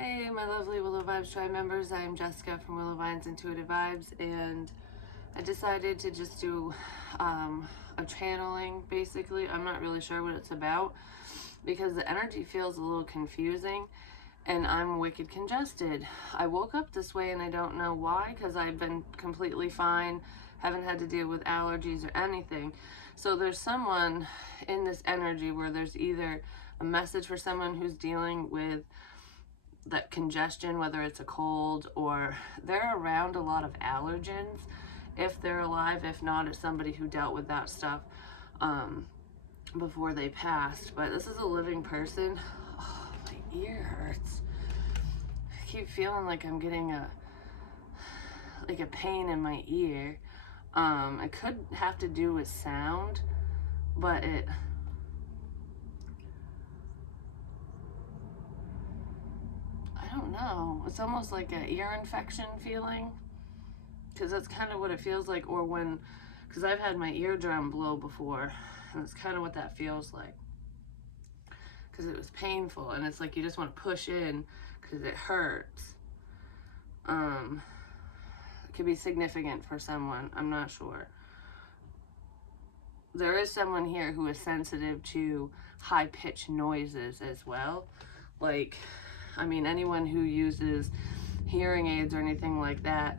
Hey, my lovely Willow Vibes Tribe members. I'm Jessica from Willow Vines Intuitive Vibes, and I decided to just do a channeling, basically. I'm not really sure what it's about because the energy feels a little confusing and I'm wicked congested. I woke up this way and I don't know why, because I've been completely fine, haven't had to deal with allergies or anything. So there's someone in this energy where there's either a message for someone who's dealing with that congestion, whether it's a cold, or they're around a lot of allergens if they're alive. If not, it's somebody who dealt with that stuff before they passed. But this is a living person. Oh, my ear hurts. I keep feeling like I'm getting a pain in my ear. It could have to do with sound, but I don't know. It's almost like an ear infection feeling, because that's kind of what it feels like. Or because I've had my eardrum blow before, and it's kind of what that feels like, because it was painful, and it's like you just want to push in because it hurts. It could be significant for someone, I'm not sure. There is someone here who is sensitive to high-pitched noises as well. Like, I mean, anyone who uses hearing aids or anything like that,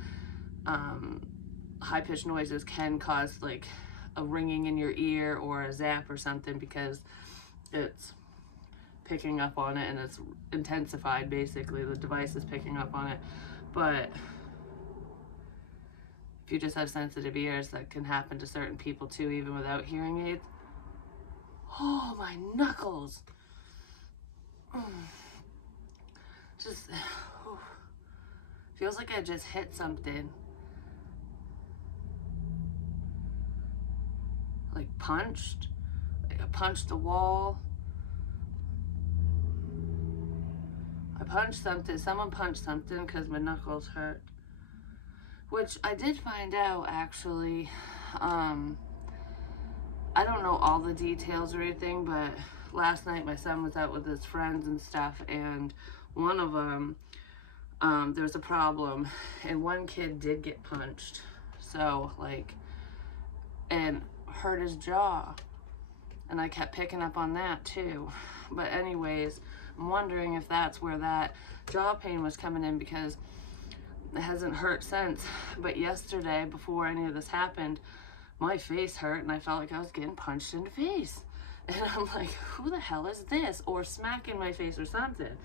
high-pitched noises can cause like a ringing in your ear or a zap or something, because it's picking up on it and it's intensified. Basically, the device is picking up on it. But if you just have sensitive ears, that can happen to certain people too, even without hearing aids. Oh, my knuckles. Just feels like I just hit something. Like punched. Like I punched the wall. I punched something. Someone punched something because my knuckles hurt. Which I did find out, actually. I don't know all the details or anything, but last night my son was out with his friends and stuff, and one of them, there was a problem, and one kid did get punched. So, like, and hurt his jaw. And I kept picking up on that too. But anyways, I'm wondering if that's where that jaw pain was coming in, because it hasn't hurt since. But yesterday, before any of this happened, my face hurt and I felt like I was getting punched in the face. And I'm like, who the hell is this? Or smacking my face or something.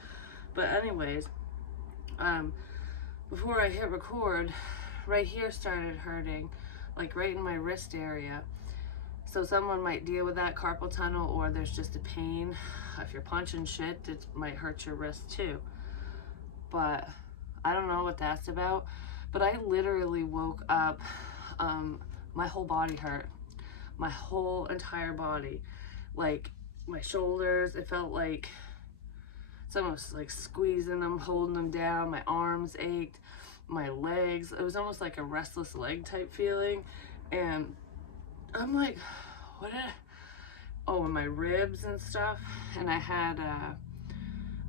But anyways, before I hit record, right here started hurting, like right in my wrist area. So someone might deal with that carpal tunnel, or there's just a pain. If you're punching shit, it might hurt your wrist too. But I don't know what that's about. But I literally woke up, my whole body hurt. My whole entire body. Like my shoulders, it felt like someone was like squeezing them, holding them down. My arms ached. My legs, it was almost like a restless leg type feeling. And I'm like, what did and my ribs and stuff. And I had, I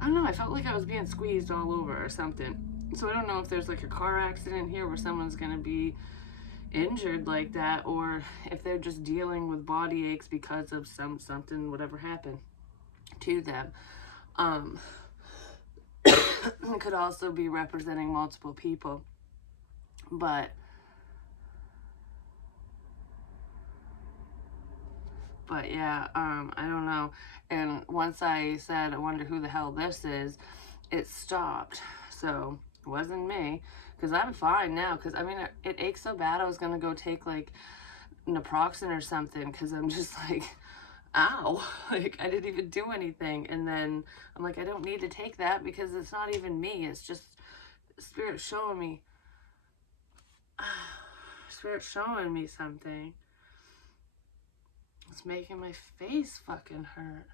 don't know, I felt like I was being squeezed all over or something. So I don't know if there's like a car accident here where someone's gonna be injured like that, or if they're just dealing with body aches because of something, whatever happened to them. It could also be representing multiple people. But yeah, I don't know. And once I said, I wonder who the hell this is, it stopped. So it wasn't me, because I'm fine now. Because I mean, it aches so bad, I was gonna go take like naproxen or something, because I'm just like, ow, like I didn't even do anything. And then I'm like, I don't need to take that because it's not even me, it's just spirit showing me, spirit showing me something. It's making my face fucking hurt.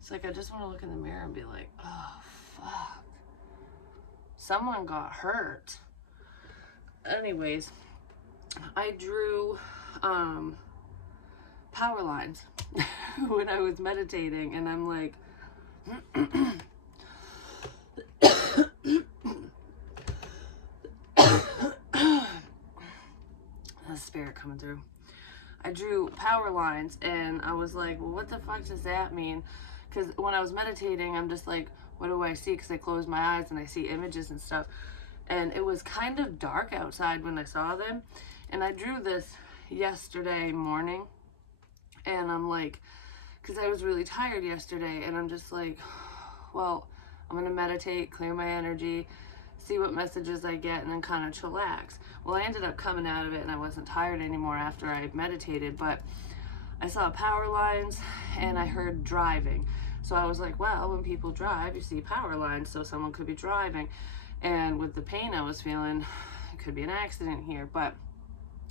It's like I just want to look in the mirror and be like, oh fuck, someone got hurt. Anyways, I drew power lines when I was meditating, and I'm like, Spirit coming through. I drew power lines, and I was like, well, what the fuck does that mean? Because when I was meditating, I'm just like, what do I see? Because I close my eyes and I see images and stuff. And it was kind of dark outside when I saw them. And I drew this yesterday morning. And I'm like, because I was really tired yesterday. And I'm just like, well, I'm going to meditate, clear my energy, see what messages I get, and then kind of chillax. Well, I ended up coming out of it and I wasn't tired anymore after I meditated, but I saw power lines and I heard driving. So I was like, well, when people drive, you see power lines, so someone could be driving. And with the pain I was feeling, it could be an accident here, but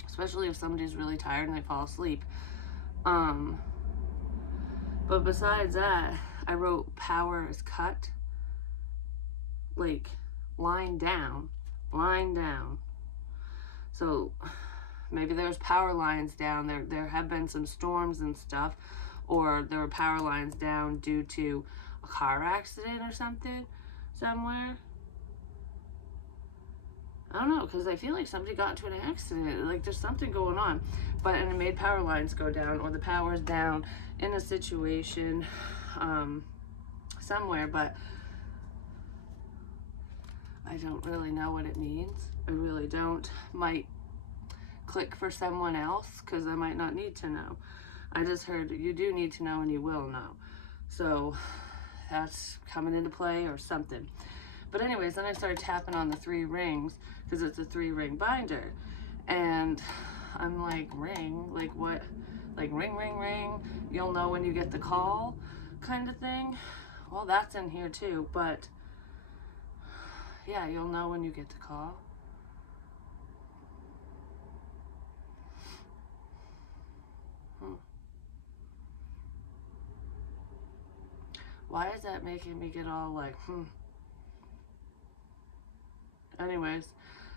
especially if somebody's really tired and they fall asleep. But besides that, I wrote power is cut, like line down, line down. So maybe there's power lines down there. There have been some storms and stuff, or there were power lines down due to a car accident or something somewhere. I don't know, because I feel like somebody got into an accident. Like there's something going on. But and it made power lines go down, or the power's down in a situation somewhere, but I don't really know what it means. I really don't. Might click for someone else, because I might not need to know. I just heard you do need to know and you will know. So that's coming into play or something. But anyways, then I started tapping on the 3 rings, because it's a 3-ring binder. And I'm like, ring? Like what? Like ring, ring, ring. You'll know when you get the call kind of thing. Well, that's in here too, but yeah, you'll know when you get the call. Why is that making me get all like, Anyways,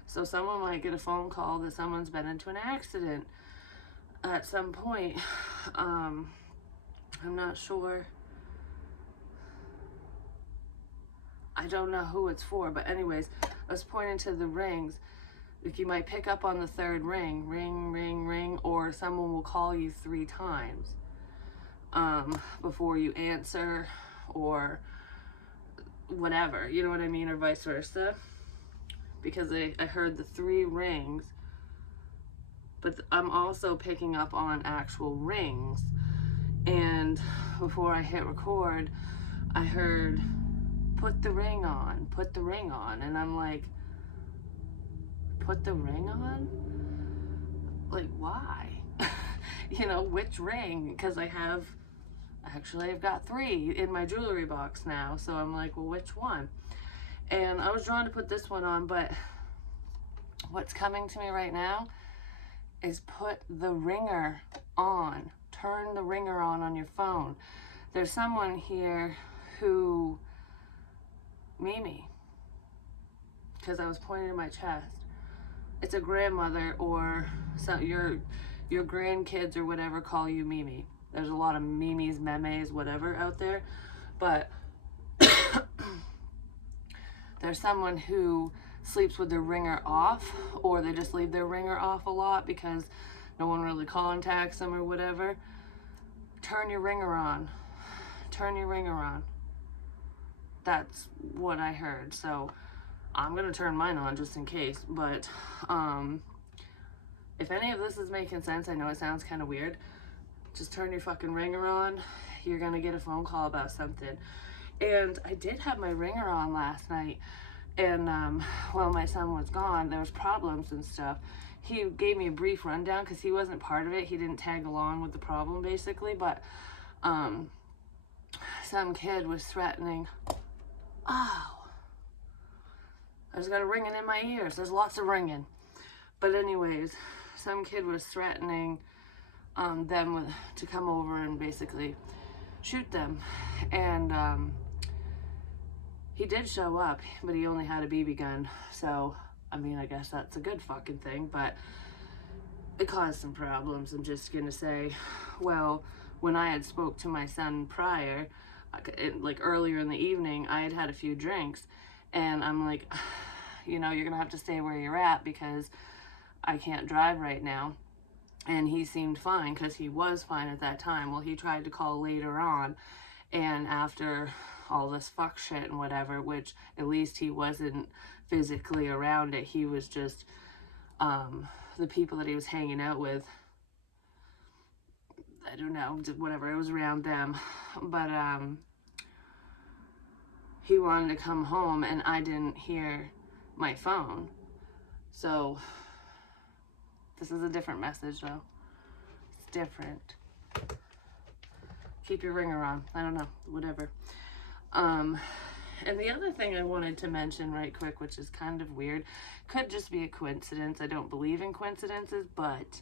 so someone might get a phone call that someone's been into an accident at some point. I'm not sure. I don't know who it's for, but anyways, I was pointing to the rings. Like you might pick up on the 3rd ring, ring, ring, ring, or someone will call you 3 times before you answer, or whatever, you know what I mean, or vice versa. Because I heard the 3 rings, but I'm also picking up on actual rings. And before I hit record, I heard, put the ring on, put the ring on. And I'm like, put the ring on? Like, why? You know, which ring? Because I've got 3 in my jewelry box now. So I'm like, well, which one? And I was drawn to put this one on, but what's coming to me right now is put the ringer on. Turn the ringer on your phone. There's someone here who, Mimi, because I was pointing to my chest. It's a grandmother, or your grandkids or whatever call you Mimi. There's a lot of Mimis, memes, whatever out there, but there's someone who sleeps with their ringer off, or they just leave their ringer off a lot because no one really contacts them or whatever. Turn your ringer on. Turn your ringer on. That's what I heard. So I'm going to turn mine on just in case. But if any of this is making sense, I know it sounds kind of weird. Just turn your fucking ringer on. You're going to get a phone call about something. And I did have my ringer on last night, and while my son was gone, there was problems and stuff. He gave me a brief rundown because he wasn't part of it. He didn't tag along with the problem, basically, but some kid was threatening. Oh, I just got a ringing in my ears. There's lots of ringing. But anyways, some kid was threatening them to come over and basically shoot them. And he did show up, but he only had a BB gun. So, I mean, I guess that's a good fucking thing, but it caused some problems. I'm just gonna say, well, when I had spoke to my son prior, like earlier in the evening, I had had a few drinks, and I'm like, you know, you're gonna have to stay where you're at because I can't drive right now. And he seemed fine because he was fine at that time. Well, he tried to call later on, and after all this fuck shit and whatever, which at least he wasn't physically around it, he was just the people that he was hanging out with, I don't know, whatever, it was around them. But he wanted to come home, and I didn't hear my phone. So this is a different message, though. It's different. Keep your ringer on. I don't know, whatever. And the other thing I wanted to mention right quick, which is kind of weird, could just be a coincidence. I don't believe in coincidences, but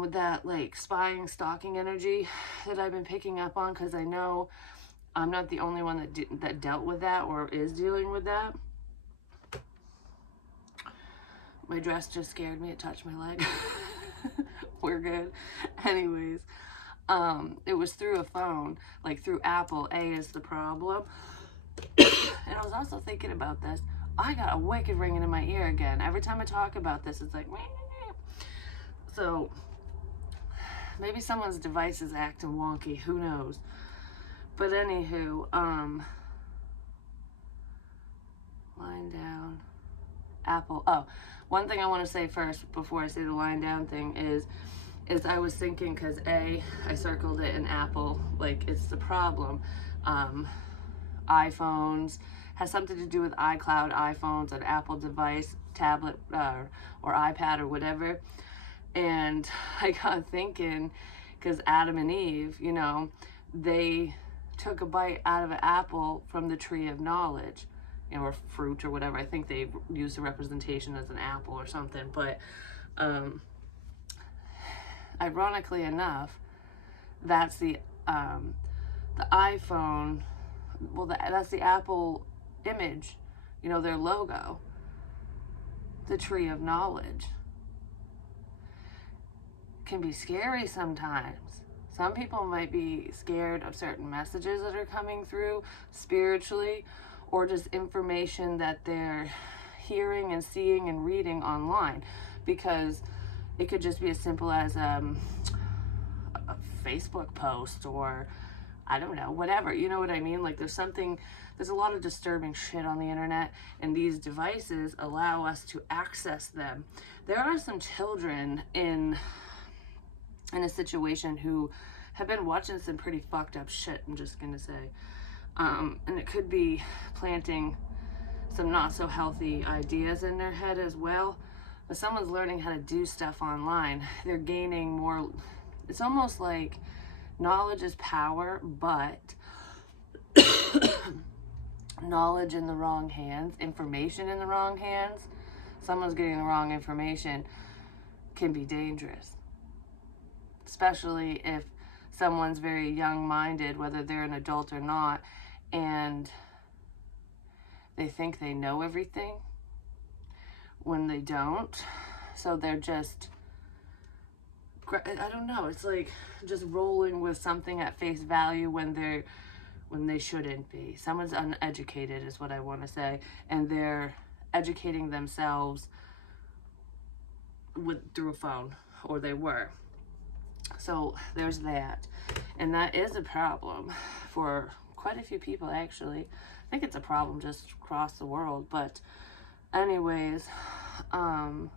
with that like spying, stalking energy that I've been picking up on, because I know I'm not the only one that dealt with that or is dealing with that. My dress just scared me. It touched my leg. We're good. Anyways, it was through a phone, like through Apple. A is the problem. And I was also thinking about this. I got a wicked ringing in my ear again. Every time I talk about this, it's like, so maybe someone's device is acting wonky. Who knows? But anywho, line down, Apple. Oh, one thing I want to say first before I say the line down thing is I was thinking, because I circled it in Apple, like it's the problem. iPhones has something to do with iCloud, iPhones, an Apple device, tablet, or iPad or whatever. And I got thinking, because Adam and Eve, you know, they took a bite out of an apple from the tree of knowledge, you know, or fruit or whatever. I think they used the representation as an apple or something. But ironically enough, that's the iPhone. Well, that's the Apple image, you know, their logo, the tree of knowledge. Can be scary sometimes. Some people might be scared of certain messages that are coming through spiritually, or just information that they're hearing and seeing and reading online, because it could just be as simple as a Facebook post, or I don't know, whatever, you know what I mean? Like there's a lot of disturbing shit on the internet, and these devices allow us to access them. There are some children in a situation who have been watching some pretty fucked up shit, I'm just gonna say. And it could be planting some not so healthy ideas in their head as well. But someone's learning how to do stuff online. They're gaining more, it's almost like knowledge is power, but knowledge in the wrong hands, information in the wrong hands, someone's getting the wrong information, can be dangerous. Especially if someone's very young-minded, whether they're an adult or not, and they think they know everything when they don't. So they're just, I don't know, it's like just rolling with something at face value when they shouldn't be. Someone's uneducated is what I want to say, and they're educating themselves through a phone, or they were. So there's that, and that is a problem for quite a few people, actually. I think it's a problem just across the world. But anyways, one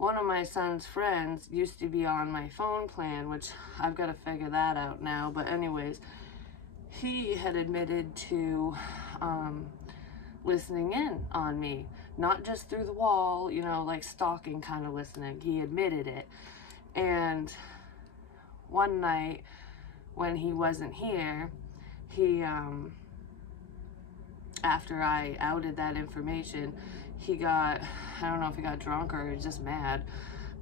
of my son's friends used to be on my phone plan, which I've got to figure that out now. But anyways, he had admitted to listening in on me, not just through the wall, you know, like stalking kind of listening. He admitted it. And one night when he wasn't here, he, after I outed that information, he got, I don't know if he got drunk or he was just mad,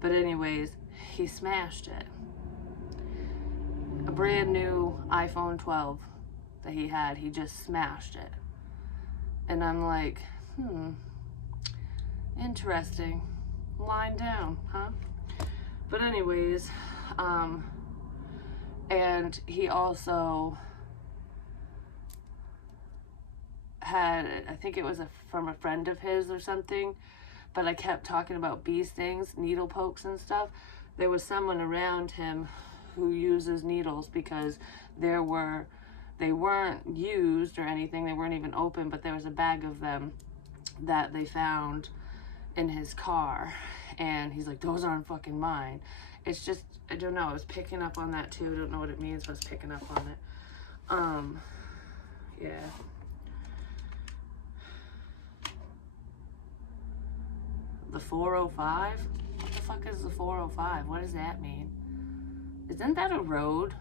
but anyways, he smashed it. A brand new iPhone 12 that he had, he just smashed it. And I'm like, interesting. Line down, huh? But anyways, And he also had, I think it was from a friend of his or something, but I kept talking about bee stings, needle pokes and stuff. There was someone around him who uses needles because they weren't used or anything, they weren't even open, but there was a bag of them that they found in his car, and he's like, those aren't fucking mine. It's just, I don't know, I was picking up on that too. I don't know what it means, but I was picking up on it. Yeah. The 405? What the fuck is the 405? What does that mean? Isn't that a road?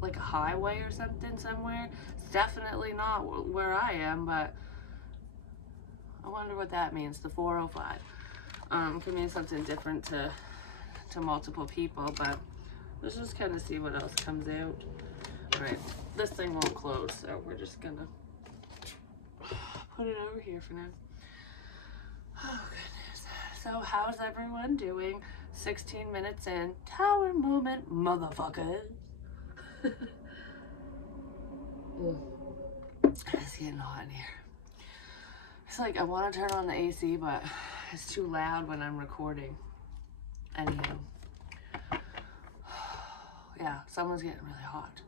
Like a highway or something somewhere? It's definitely not where I am, but I wonder what that means, the 405. Could mean something different to multiple people, but let's just kind of see what else comes out. All right, this thing won't close, so we're just gonna put it over here for now. Oh goodness. So how's everyone doing? 16 minutes in. Tower moment, motherfuckers. It's getting hot in here. It's like I want to turn on the AC, but it's too loud when I'm recording. Anyhow. Yeah, someone's getting really hot.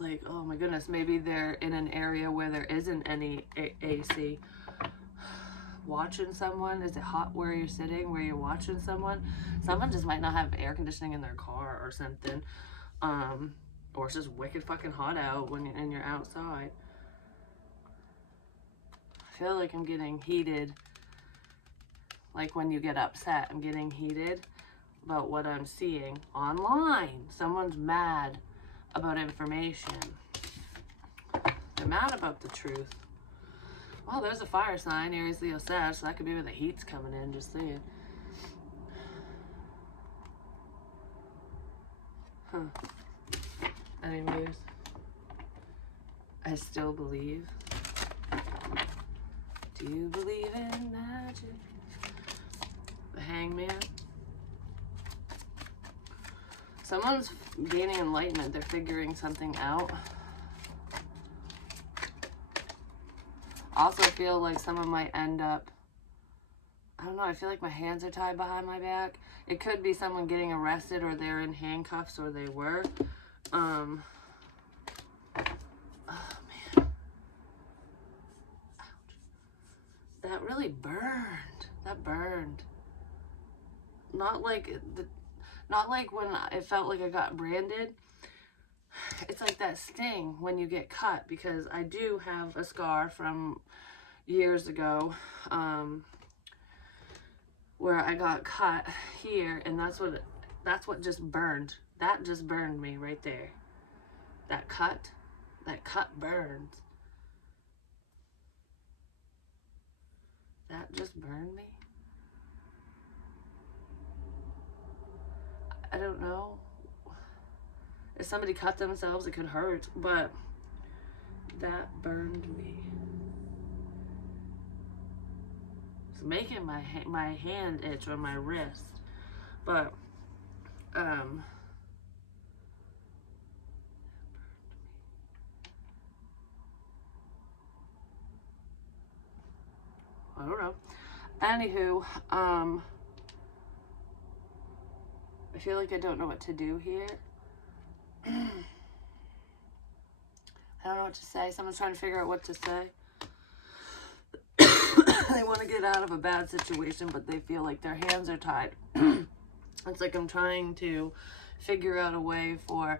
Like, oh my goodness, maybe they're in an area where there isn't any AC. Watching someone, is it hot where you're sitting, where you're watching someone? Someone just might not have air conditioning in their car or something. Or it's just wicked fucking hot out when you're outside. I feel like I'm getting heated. Like when you get upset, I'm getting heated about what I'm seeing online. Someone's mad about information. They're mad about the truth. Well, there's a fire sign, Aries, Leo, Sag, so that could be where the heat's coming in, just saying. Huh. Anyways, I still believe. Do you believe in magic? The Hangman. Someone's gaining enlightenment. They're figuring something out. Also feel like someone might end up, I don't know, I feel like my hands are tied behind my back. It could be someone getting arrested, or they're in handcuffs, or they were. Oh man. Ouch. That really burned. That burned. Not like when it felt like I got branded. It's like that sting when you get cut, because I do have a scar from years ago, where I got cut here, and that's what just burned. That just burned me right there. That cut burns. That just burned me. I don't know. If somebody cut themselves, it could hurt, but that burned me. It's making my hand itch, or my wrist, but I don't know. Anywho, I feel like I don't know what to do here. I don't know what to say. Someone's trying to figure out what to say. They want to get out of a bad situation, but they feel like their hands are tied. It's like I'm trying to figure out a way for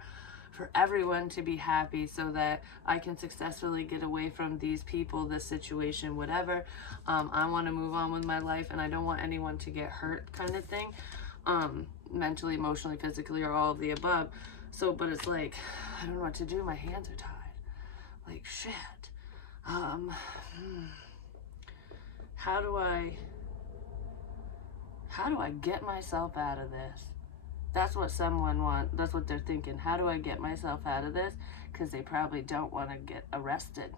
everyone to be happy, so that I can successfully get away from these people, this situation, whatever. I want to move on with my life, and I don't want anyone to get hurt, kind of thing. Mentally, emotionally, physically, or all of the above. So, but it's like, I don't know what to do. My hands are tied. Like, shit. How do I get myself out of this? That's what someone wants. That's what they're thinking. How do I get myself out of this? Because they probably don't want to get arrested.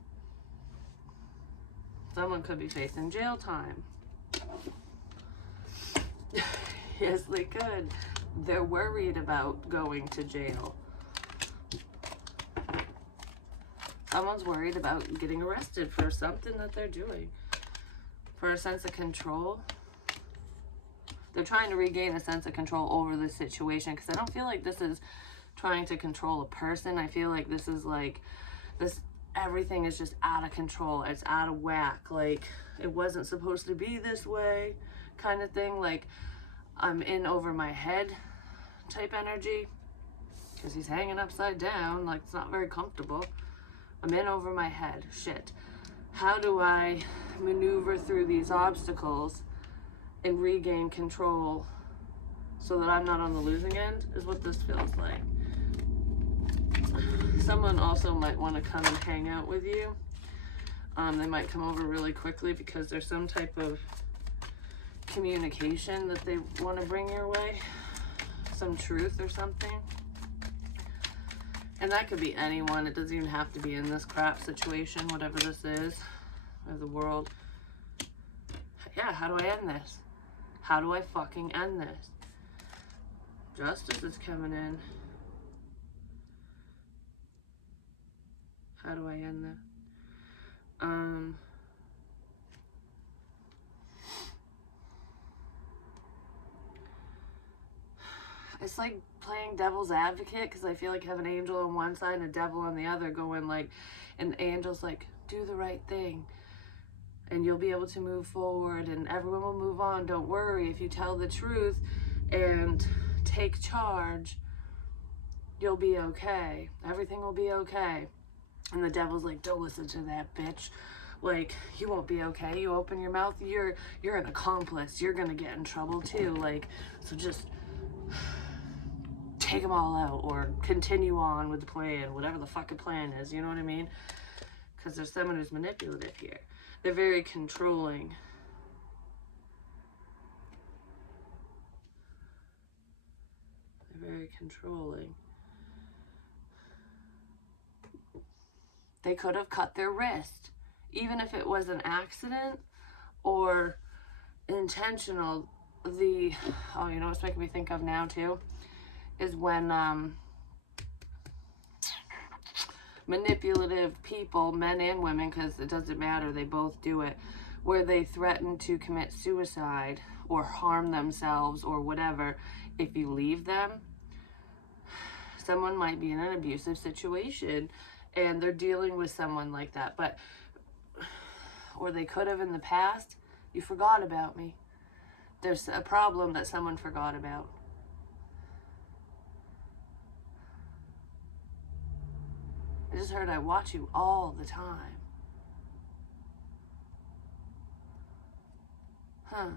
Someone could be facing jail time. Yes, they could. They're worried about going to jail. Someone's worried about getting arrested for something that they're doing. For a sense of control. They're trying to regain a sense of control over the situation, because I don't feel like this is trying to control a person. I feel like this is like, everything is just out of control. It's out of whack. Like, it wasn't supposed to be this way kind of thing. Like, I'm in over my head type energy, because he's hanging upside down. Like, it's not very comfortable. I'm in over my head. Shit. How do I maneuver through these obstacles and regain control so that I'm not on the losing end, is what this feels like. Someone also might want to come and hang out with you. They might come over really quickly because there's some type of communication that they want to bring your way. Some truth or something. And that could be anyone. It doesn't even have to be in this crap situation, whatever this is, or the world. Yeah, how do I end this? How do I fucking end this? Justice is coming in. How do I end this? It's like playing devil's advocate, because I feel like I have an angel on one side and a devil on the other going like, and the angel's like, do the right thing and you'll be able to move forward and everyone will move on. Don't worry. If you tell the truth and take charge, you'll be okay. Everything will be okay. And the devil's like, don't listen to that bitch. Like, you won't be okay. You open your mouth, you're an accomplice. You're gonna get in trouble too. Like, so just take them all out or continue on with the plan, whatever the fucking plan is. You know what I mean? Because there's someone who's manipulative here. They're very controlling. They're very controlling. They could have cut their wrist. Even if it was an accident or intentional, oh, you know what's making me think of now too? Is when manipulative people, men and women, because it doesn't matter, they both do it, where they threaten to commit suicide or harm themselves or whatever if you leave them. Someone might be in an abusive situation and they're dealing with someone like that, but, or they could have in the past. You forgot about me. There's a problem that someone forgot about. I just heard I watch you all the time. Huh.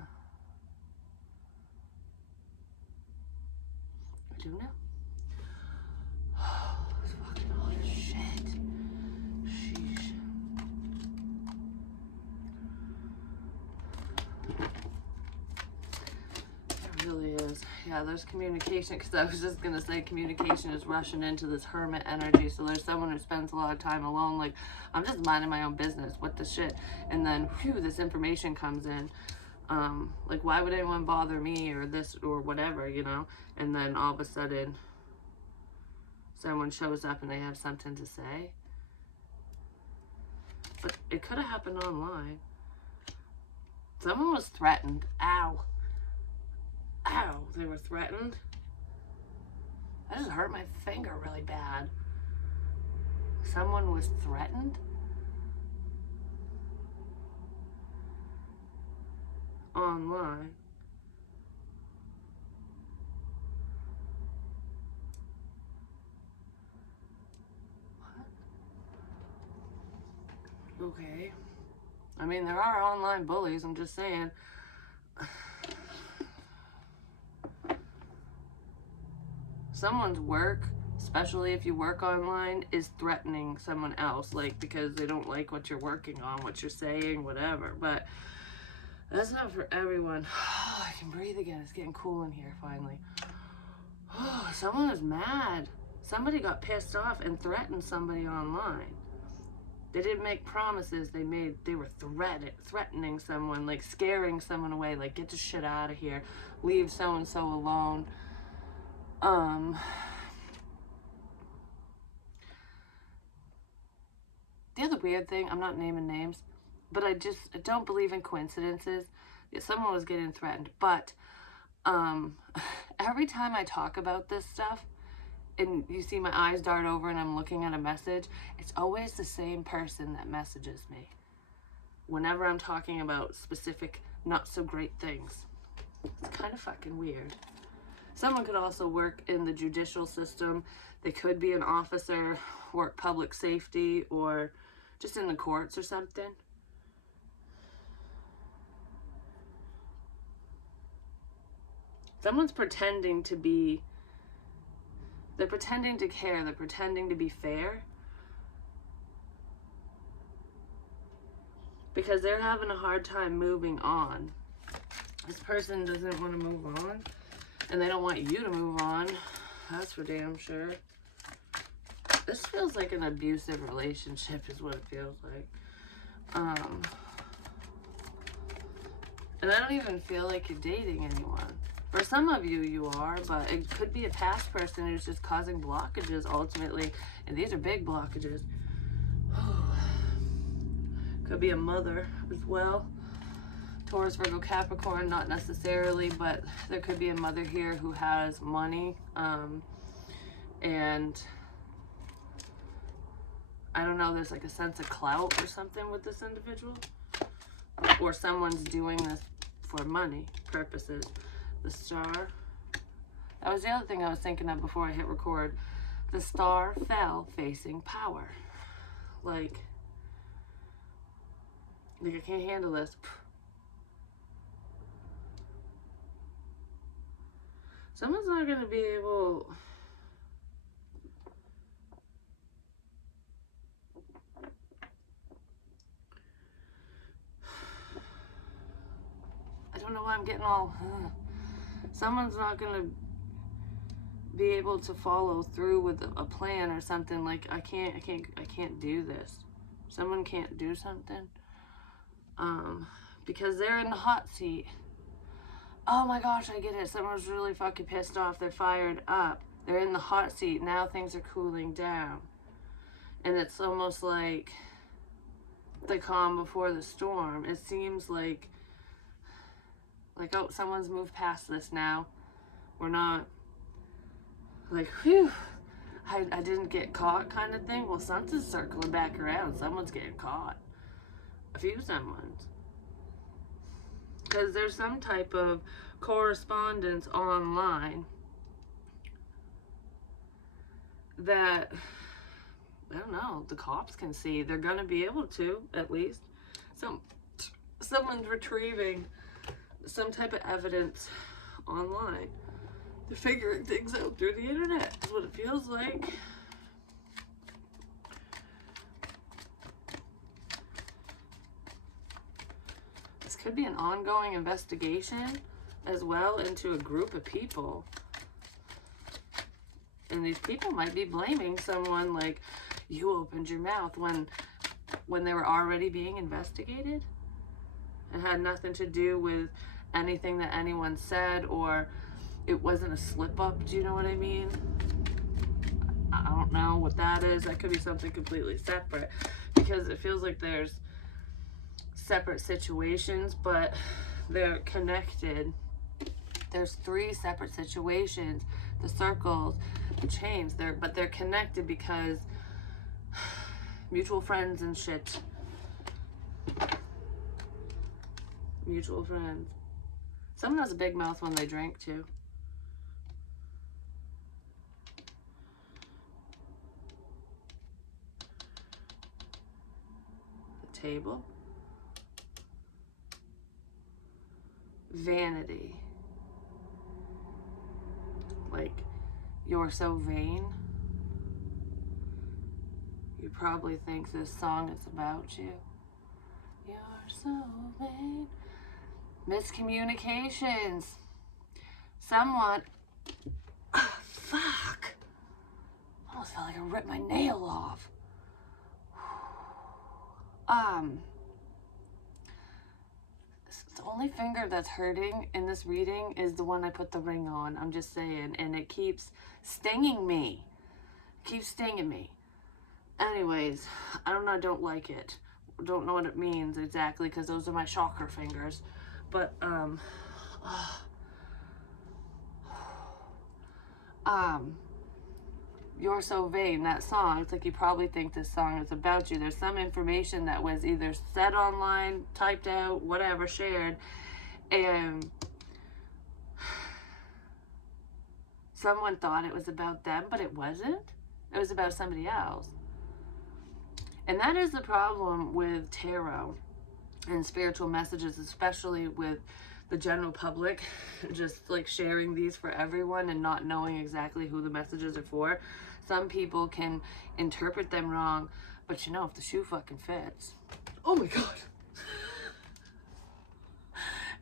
I don't know. It's fucking hot as shit. Sheesh. It really is. Yeah, there's communication, because I was just going to say communication is rushing into this hermit energy. So there's someone who spends a lot of time alone, like, I'm just minding my own business. What the shit? And then, whew, this information comes in. Like, why would anyone bother me or this or whatever, you know? And then all of a sudden, someone shows up and they have something to say. But it could have happened online. Someone was threatened. Ow. Ow, they were threatened. I just hurt my finger really bad. Someone was threatened? Online. What? Okay. I mean, there are online bullies, I'm just saying. Someone's work, especially if you work online, is threatening someone else, like, because they don't like what you're working on, what you're saying, whatever. But that's not for everyone. I can breathe again. It's getting cool in here finally. Someone is mad. Somebody got pissed off and threatened somebody online. They didn't make promises. They were threatening someone, like scaring someone away, like, get the shit out of here, leave so and so alone. weird thing. I'm not naming names, but I don't believe in coincidences. Yeah, someone was getting threatened, but every time I talk about this stuff and you see my eyes dart over and I'm looking at a message, it's always the same person that messages me whenever I'm talking about specific not so great things. It's kind of fucking weird. Someone could also work in the judicial system. They could be an officer, work public safety, or just in the courts or something. Someone's pretending to be, they're pretending to care, they're pretending to be fair, because they're having a hard time moving on. This person doesn't want to move on, and they don't want you to move on. That's for damn sure. This feels like an abusive relationship is what it feels like. And I don't even feel like you're dating anyone. For some of you, you are, but it could be a past person who's just causing blockages ultimately. And these are big blockages. Could be a mother as well. Taurus, Virgo, Capricorn, not necessarily, but there could be a mother here who has money. And I don't know, there's like a sense of clout or something with this individual. Or someone's doing this for money purposes. The star. That was the other thing I was thinking of before I hit record. The star fell facing power. Like I can't handle this. Someone's not going to be able... I don't know why I'm getting all... Someone's not going to be able to follow through with a plan or something. Like, I can't do this. Someone can't do something. Because they're in the hot seat. Oh my gosh, I get it. Someone's really fucking pissed off. They're fired up. They're in the hot seat. Now things are cooling down. And it's almost like the calm before the storm. It seems like, oh, someone's moved past this now. We're not, like, whew, I didn't get caught kind of thing. Well, something's circling back around. Someone's getting caught. A few someones. Because there's some type of correspondence online that, I don't know, the cops can see. They're going to be able to, at least. Someone's retrieving some type of evidence online. They're figuring things out through the internet. That's what it feels like. This could be an ongoing investigation as well into a group of people. And these people might be blaming someone, like, you opened your mouth when they were already being investigated. It had nothing to do with anything that anyone said, or it wasn't a slip up. Do you know what I mean? I don't know what that is. That could be something completely separate, because it feels like there's separate situations, but they're connected. There's 3 separate situations. The circles, the chains, but they're connected because mutual friends and shit. Mutual friends. Someone has a big mouth when they drink too. The table. Vanity. Like, you're so vain. You probably think this song is about you. You're so vain. Miscommunications. Someone... Oh, fuck. I almost felt like I ripped my nail off. The only finger that's hurting in this reading is the one I put the ring on. I'm just saying. And it keeps stinging me. It keeps stinging me. Anyway. anyways, I don't like it. Don't know what it means exactly, because those are my chakra fingers. But You're So Vain, that song, it's like you probably think this song is about you. There's some information that was either said online, typed out, whatever, shared, and someone thought it was about them, but it wasn't. It was about somebody else. And that is the problem with tarot and spiritual messages, especially with the general public, just like sharing these for everyone and not knowing exactly who the messages are for. Some people can interpret them wrong, but you know, if the shoe fucking fits. Oh my God.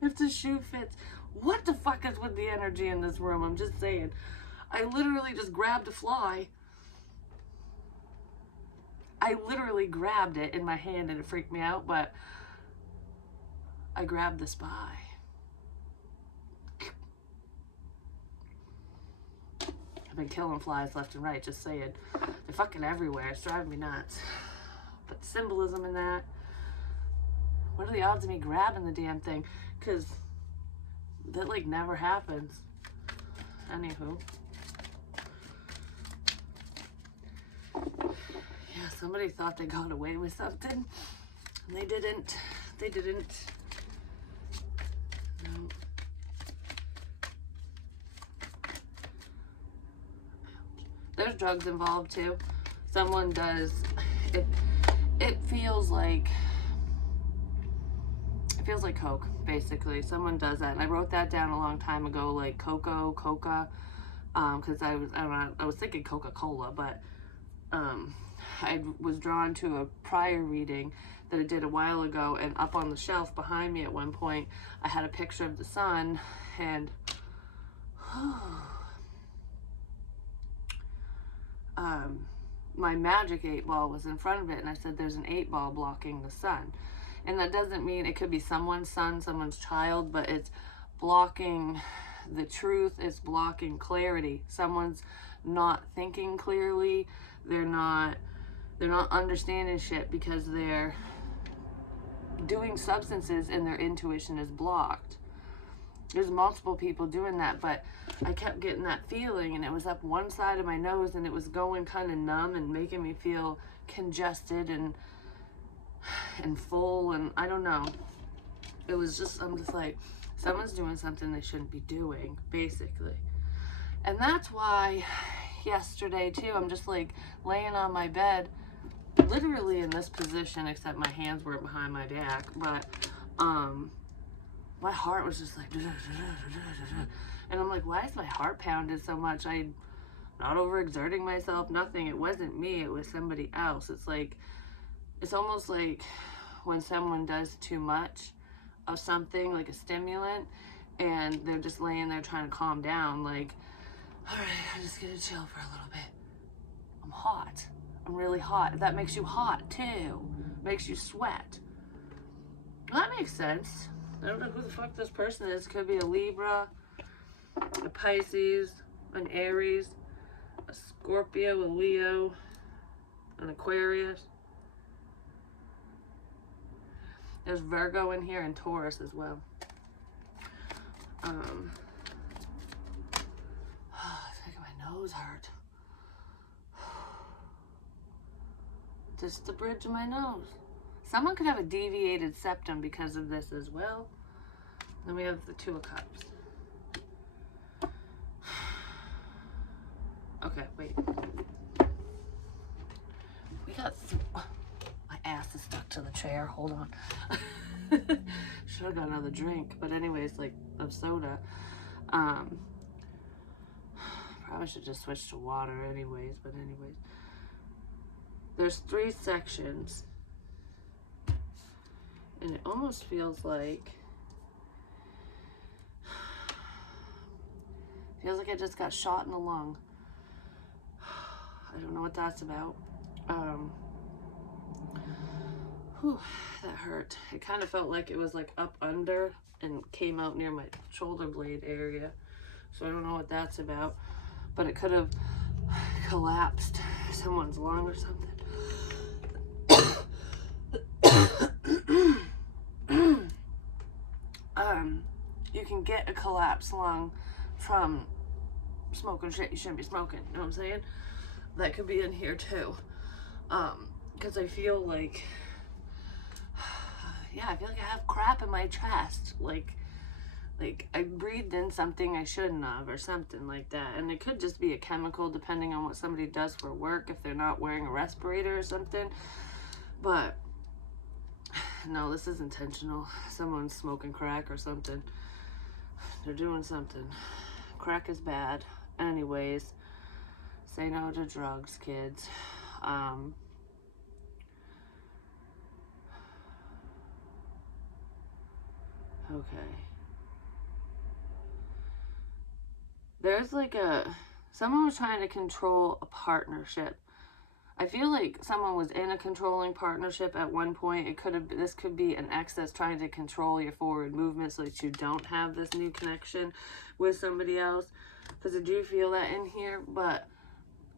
If the shoe fits, what the fuck is with the energy in this room? I'm just saying. I literally just grabbed a fly. I literally grabbed it in my hand and it freaked me out, but I grabbed the spy. I've been killing flies left and right, just saying. They're fucking everywhere. It's driving me nuts. But the symbolism in that, what are the odds of me grabbing the damn thing? Because that like never happens. Anywho. Yeah, somebody thought they got away with something. And they didn't. They didn't. No. There's drugs involved too. Someone does it. It feels like coke, basically. Someone does that, and I wrote that down a long time ago, like coca, because I was thinking Coca-Cola, but I was drawn to a prior reading that I did a while ago, and up on the shelf behind me at one point, I had a picture of the sun, and my magic 8-ball was in front of it, and I said, there's an 8-ball blocking the sun. And that doesn't mean it could be someone's son, someone's child, but it's blocking the truth, it's blocking clarity. Someone's not thinking clearly, they're not understanding shit because they're doing substances and their intuition is blocked. There's multiple people doing that, but I kept getting that feeling, and it was up one side of my nose, and it was going kind of numb and making me feel congested and full, and I don't know. It was just, I'm just like, someone's doing something they shouldn't be doing, basically. And that's why yesterday too, I'm just like laying on my bed, literally in this position, except my hands were behind my back, but my heart was just like, and I'm like, why is my heart pounding so much? I'm not overexerting myself, nothing. It wasn't me, it was somebody else. It's like, it's almost like when someone does too much of something, like a stimulant, and they're just laying there trying to calm down, like, all right, I'm just gonna chill for a little bit. I'm hot. I'm really hot. That makes you hot too. Makes you sweat. Well, that makes sense. I don't know who the fuck this person is. Could be a Libra, a Pisces, an Aries, a Scorpio, a Leo, an Aquarius. There's Virgo in here and Taurus as well. It's making my nose hurt. Just the bridge of my nose. Someone could have a deviated septum because of this as well. Then we have the Two of Cups. Okay, wait. We got my ass is stuck to the chair. Hold on. Should have got another drink. But anyways, like, of soda. Probably should just switch to water anyways. But anyways. There's 3 sections. And it almost feels like I just got shot in the lung. I don't know what that's about. That hurt. It kind of felt like it was like up under and came out near my shoulder blade area. So I don't know what that's about. But it could have collapsed someone's lung or something. can get a collapsed lung from smoking shit you shouldn't be smoking. You know what I'm saying? That could be in here too. Because I feel like, yeah, I feel like I have crap in my chest. Like I breathed in something I shouldn't have, or something like that. And it could just be a chemical, depending on what somebody does for work, if they're not wearing a respirator or something. But no, this is intentional. Someone's smoking crack or something. They're doing something. Crack is bad. Anyways, say no to drugs, kids. Okay. There's like someone was trying to control a partnership. I feel like someone was in a controlling partnership at one point. This could be an ex that's trying to control your forward movement so that you don't have this new connection with somebody else. Because I do feel that in here. But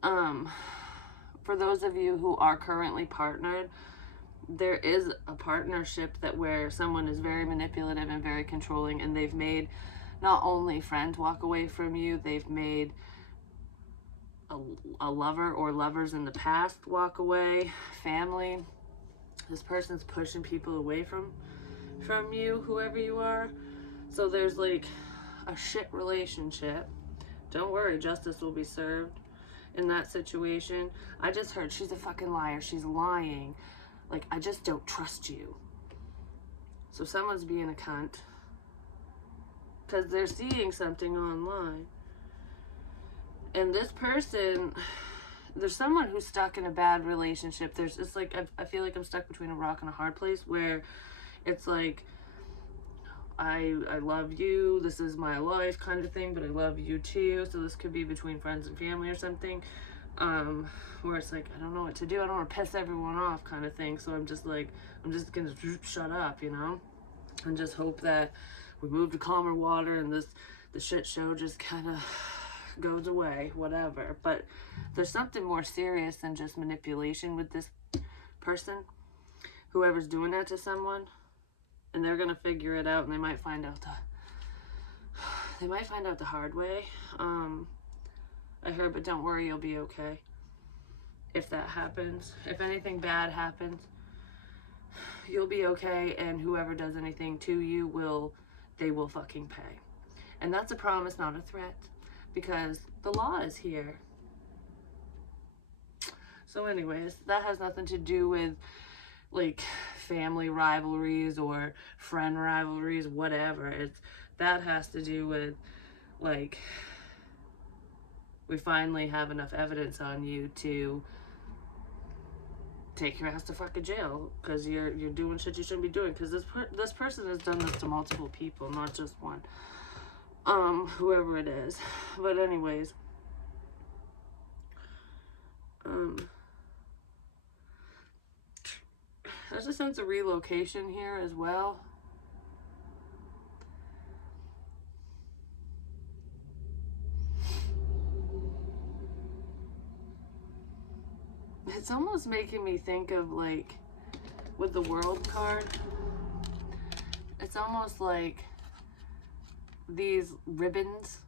for those of you who are currently partnered, there is a partnership where someone is very manipulative and very controlling, and they've made not only friends walk away from you, they've made a lover or lovers in the past walk away, family. This person's pushing people away from you, whoever you are. So there's like a shit relationship. Don't worry, justice will be served in that situation. I just heard she's a fucking liar. She's lying. Like, I just don't trust you. So someone's being a cunt because they're seeing something online. And this person, there's someone who's stuck in a bad relationship. It's like, I feel like I'm stuck between a rock and a hard place, where it's like, I love you, this is my life kind of thing, but I love you too. So this could be between friends and family or something, where it's like, I don't know what to do. I don't want to piss everyone off kind of thing. So I'm just gonna shut up, you know, and just hope that we move to calmer water and the shit show just kind of goes away, whatever. But there's something more serious than just manipulation with this person, whoever's doing that to someone. And they're gonna figure it out, and they might find out the hard way. I heard, but don't worry, you'll be okay. If that happens, if anything bad happens, you'll be okay, and whoever does anything to you they will fucking pay. And that's a promise, not a threat, because the law is here. So anyways, that has nothing to do with like family rivalries or friend rivalries, whatever. That has to do with, like, we finally have enough evidence on you to take your ass to fucking jail because you're doing shit you shouldn't be doing. Because this person has done this to multiple people, not just one. Whoever it is. But anyways, there's a sense of relocation here as well. It's almost making me think of, like, with the World card, it's almost like these ribbons,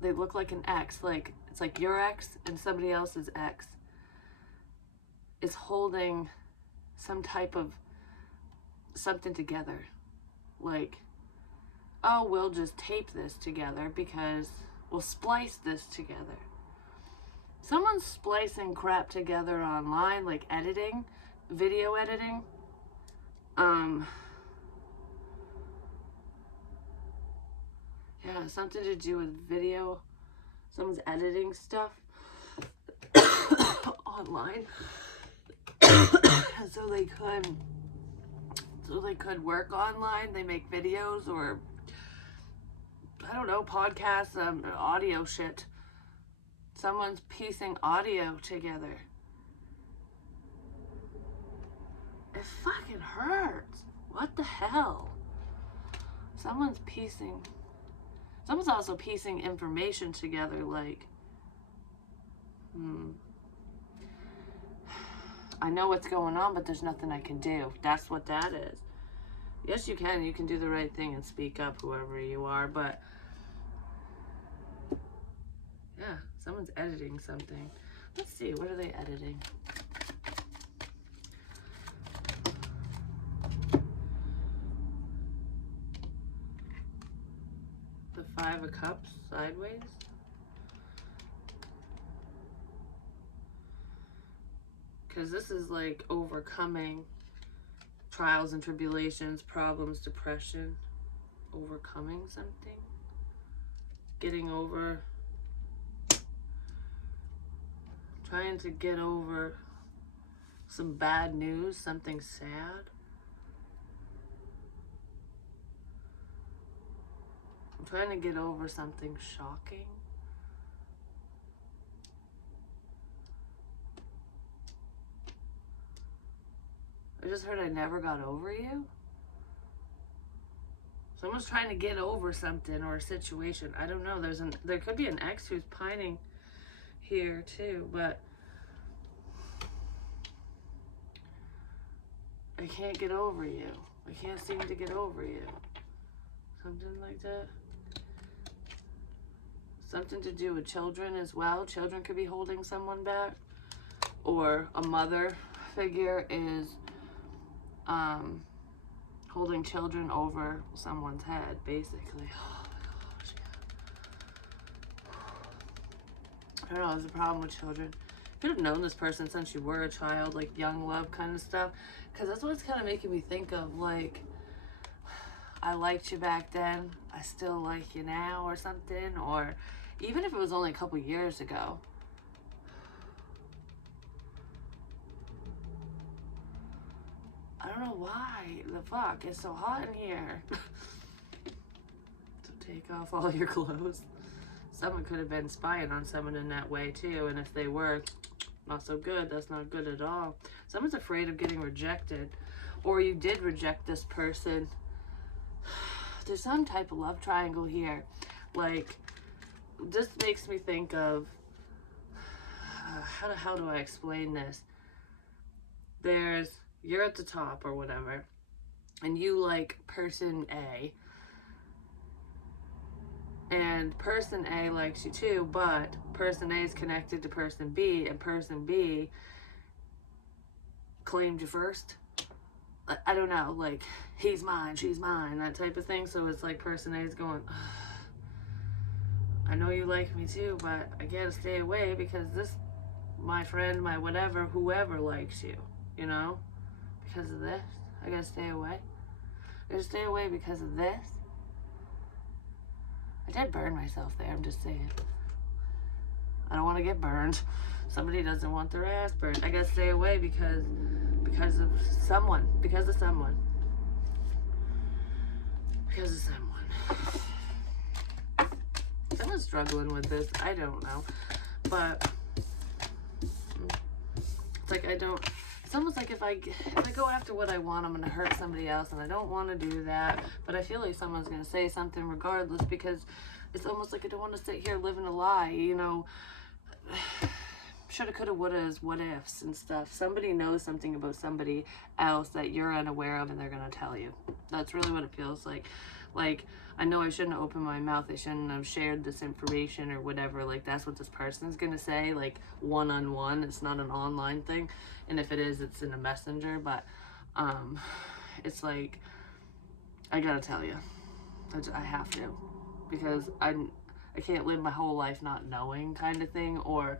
they look like an X. Like, it's like your ex and somebody else's ex is holding some type of something together. Like, oh, we'll just tape this together because we'll splice this together. Someone's splicing crap together online, like editing, video editing. Yeah, something to do with video. Someone's editing stuff online. so they could work online. They make videos, or I don't know, podcasts, audio shit. Someone's piecing audio together. It fucking hurts. What the hell? Someone's also piecing information together, like, I know what's going on, but there's nothing I can do. That's what that is. Yes, you can. You can do the right thing and speak up, whoever you are, but yeah, someone's editing something. Let's see, what are they editing? The 5 of Cups sideways. Because this is like overcoming trials and tribulations, problems, depression, overcoming something, getting over, trying to get over some bad news, something sad. I'm trying to get over something shocking. I just heard I never got over you. Someone's trying to get over something or a situation. I don't know. There could be an ex who's pining here too, but I can't get over you. I can't seem to get over you. Something like that. Something to do with children as well. Children could be holding someone back, or a mother figure is holding children over someone's head, basically. Oh my gosh, yeah. I don't know, there's a problem with children. You could have known this person since you were a child, like young love kind of stuff, because that's what it's kind of making me think of, like, I liked you back then, I still like you now, or something, or even if it was only a couple years ago. I don't know why the fuck it's so hot in here. So take off all your clothes. Someone could have been spying on someone in that way too, and if they were, not so good. That's not good at all. Someone's afraid of getting rejected, or you did reject this person. There's some type of love triangle here. Like, this makes me think of how the hell do I explain this? You're at the top or whatever, and you like person A, and person A likes you too, but person A is connected to person B, and person B claimed you first. I don't know, like, he's mine, she's mine, that type of thing. So it's like person A is going, I know you like me too, but I gotta stay away because this, my friend, my whatever, whoever likes you, you know? Because of this, I gotta stay away. I gotta stay away because of this. I did burn myself there, I'm just saying. I don't want to get burned. Somebody doesn't want their ass burned. I gotta stay away because of someone. Because of someone. Because of someone. Someone's struggling with this. I don't know. But it's like it's almost like if I go after what I want, I'm going to hurt somebody else, and I don't want to do that, but I feel like someone's going to say something regardless, because it's almost like I don't want to sit here living a lie, you know. Shoulda, coulda, wouldas, what ifs and stuff. Somebody knows something about somebody else that you're unaware of, and they're going to tell you. That's really what it feels like. Like, I know I shouldn't have opened my mouth. I shouldn't have shared this information or whatever. Like, that's what this person's going to say, like, one-on-one. It's not an online thing. And if it is, it's in a messenger. But it's like, I got to tell you. I have to. Because I can't live my whole life not knowing kind of thing. Or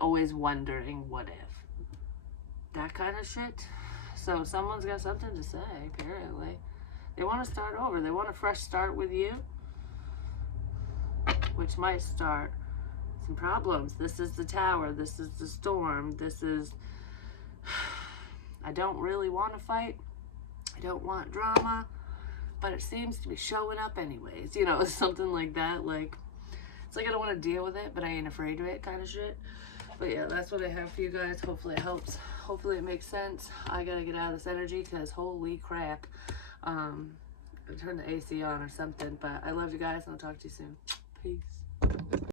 always wondering what if. That kind of shit. So someone's got something to say, apparently. They want to start over. They want a fresh start with you, which might start some problems. This is the tower. This is the storm. This is, I don't really want to fight. I don't want drama, but it seems to be showing up anyways. You know, something like that. Like, it's like I don't want to deal with it, but I ain't afraid of it kind of shit. But yeah, that's what I have for you guys. Hopefully it helps. Hopefully it makes sense. I gotta get out of this energy because holy crap. Turn the AC on or something. But I love you guys, and I'll talk to you soon. Peace.